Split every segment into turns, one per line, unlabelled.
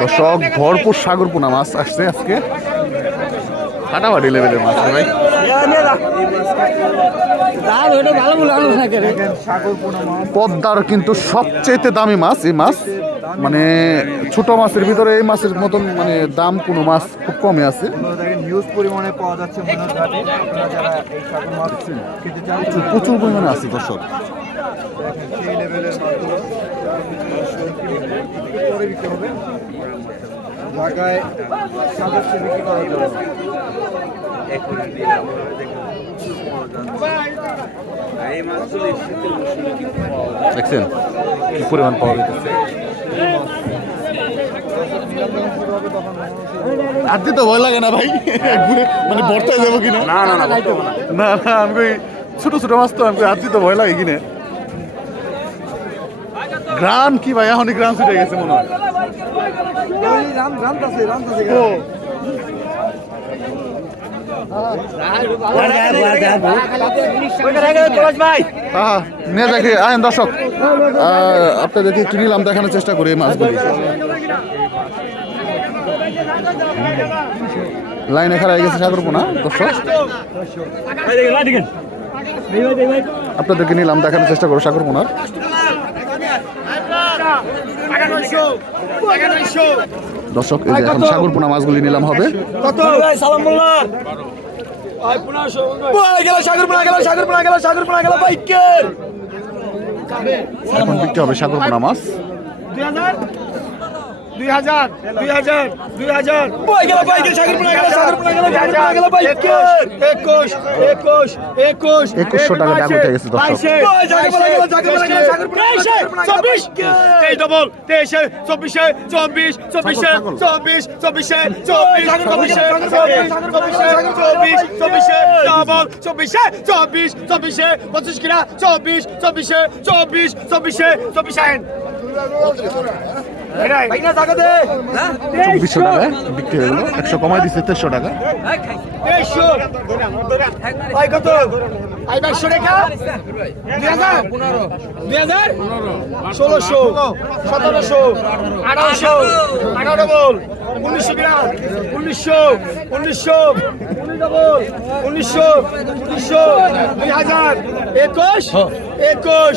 দর্শক, ভরপুর সাগর পোনা মাছ আসছে আজকে। ফাটাফাটি লেভেলের মাছ ভাই। পদ্মার কিন্তু সবচেয়ে দামি মাছ এই মাছ। মানে ছোট মাছের ভিতরে এই মাছের মতন মানে দাম কোনো মাছ খুব কমে আছে।
পরিমাণে
প্রচুর পরিমাণে আছে দর্শক।
পরে বিক্রি হবে। ঢাকায় সাতাশশো বিক্রি করার জন্য।
দেখছেন? কি পরিমাণ পাওয়া যাচ্ছে? আর দিতে ভয় লাগে না ভাই। মানে বর্তায় যাব কিনা? না না না না। না আমি ছোট ছোট মাছ তো আমি আর দিতে ভয় লাগে কিনে? গ্রাম কি ভাই? এখনই গ্রাম ছুটে গেছে মনে হয়। ও। দেখি আইন দর্শক আপনাদেরকে একটু নিলাম দেখানোর চেষ্টা করি এই মাছগুলি। লাইনে খারাপ হয়ে গেছে সাগর পোনা দর্শক? আপনাদেরকে নিলাম দেখানোর চেষ্টা করো সাগর পোনার দর্শক এই এখন সাগরপোনা মাছগুলি নিলাম হবে। কত? সালাম মোল্লা। এখন বিক্রি হবে সাগরপোনা মাছ।
দুই হাজার দুই হাজার দুই হাজার একুশ একুশ একুশ
একুশশো টাকা দাম উঠে গেছে
চব্বিশ ডবল তেইশে চব্বিশে চব্বিশ চব্বিশে চব্বিশ চব্বিশে চব্বিশ চব্বিশে চব্বিশে চব্বিশ চব্বিশে ডবল চব্বিশে চব্বিশ চব্বিশে পঁচিশ কিনা চব্বিশ চব্বিশে চব্বিশ চব্বিশে চব্বিশ আইন
চব্বিশশো টাকায় বিক্রি হয়ে গেলো একশো কমাই দিচ্ছে তেইশশো টাকা।
টাকা? ষোলোশো সতেরোশো আঠারোশো আঠারো বল। উনিশশো গ্রাম। উনিশশো উনিশশো উনিশশো উনিশশো দুই হাজার। একুশ? একুশ।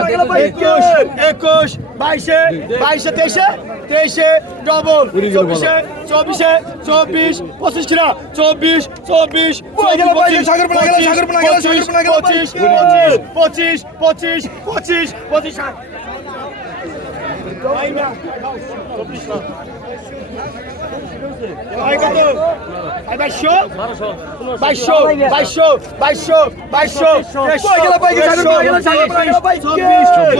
একুশ একুশ বাইশে বাইশে তেইশে তেইশে ডবল চব্বিশে চব্বিশে চব্বিশ পঁচিশ কিনা চব্বিশ চব্বিশ পঁচিশ পঁচিশ পঁচিশ পঁচিশ পঁচিশ বাইশো বাইশো বাইশো বাইশো বাইশো বাইশো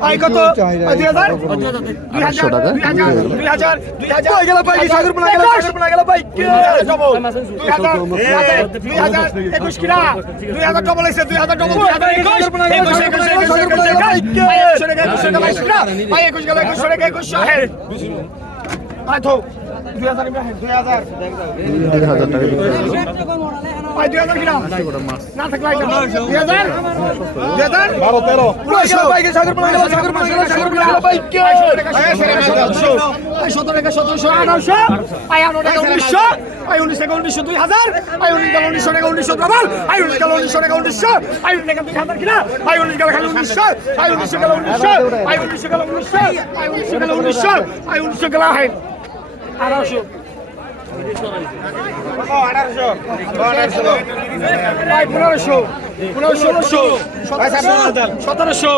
আই কত দুই হাজার দুই হাজার দুই হাজার দুই হাজার দুই গেল ভাই সাগর পুনা গেল সাগর পুনা গেল ভাই দুই হাজার দুই হাজার একুশ কিনা দুই হাজার ডবল এসে দুই হাজার ডবল দুই হাজার একুশ একুশ একুশ একুশ একুশ একুশ একুশ একুশ বাইশ কিনা ভাই একুশ গেল একুশ একুশ হ্যাঁ ভাই তো উনিশশো দুই হাজার আই উনিশ টাকা উনিশশো টাকা উনিশশো ডবল আই উনিশ টাকা উনিশশো টাকা উনিশশো আই উনিশ দুই হাজার কিনা আই উনিশ টাকা খালি উনিশশো আই উনিশশো টাকা উনিশশো আই উনিশশো টাকা উনিশশো আই উনিশশো টাকা উনিশশো আই উনিশশো টাকা হাই আঠারোশো। পনেরোশো। সতেরোশো।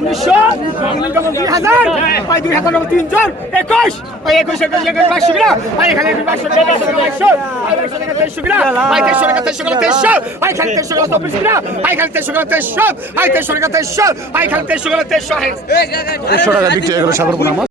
উনিশশো। দুই হাজার। দুই হাজার তিনজন। একুশ। একুশ একুশ একুশ বাইশশো এখানে টাকা বাইশশো ভাই বাইশশো টাকা তেইশশো কিনা ভাই তেইশশো টাকা তেইশশো কিনা তেইশশো ভাই খালি তেইশশো টাকা চব্বিশ কিনা ভাই খালি তেইশশো টাকা তেইশশো ভাই তেইশশো টাকা তেইশশো ভাই খালি তেইশশো টাকা তেইশশো
দেড়শো টাকা বিক্রি হয়ে গেল সাগর পোনা মাছ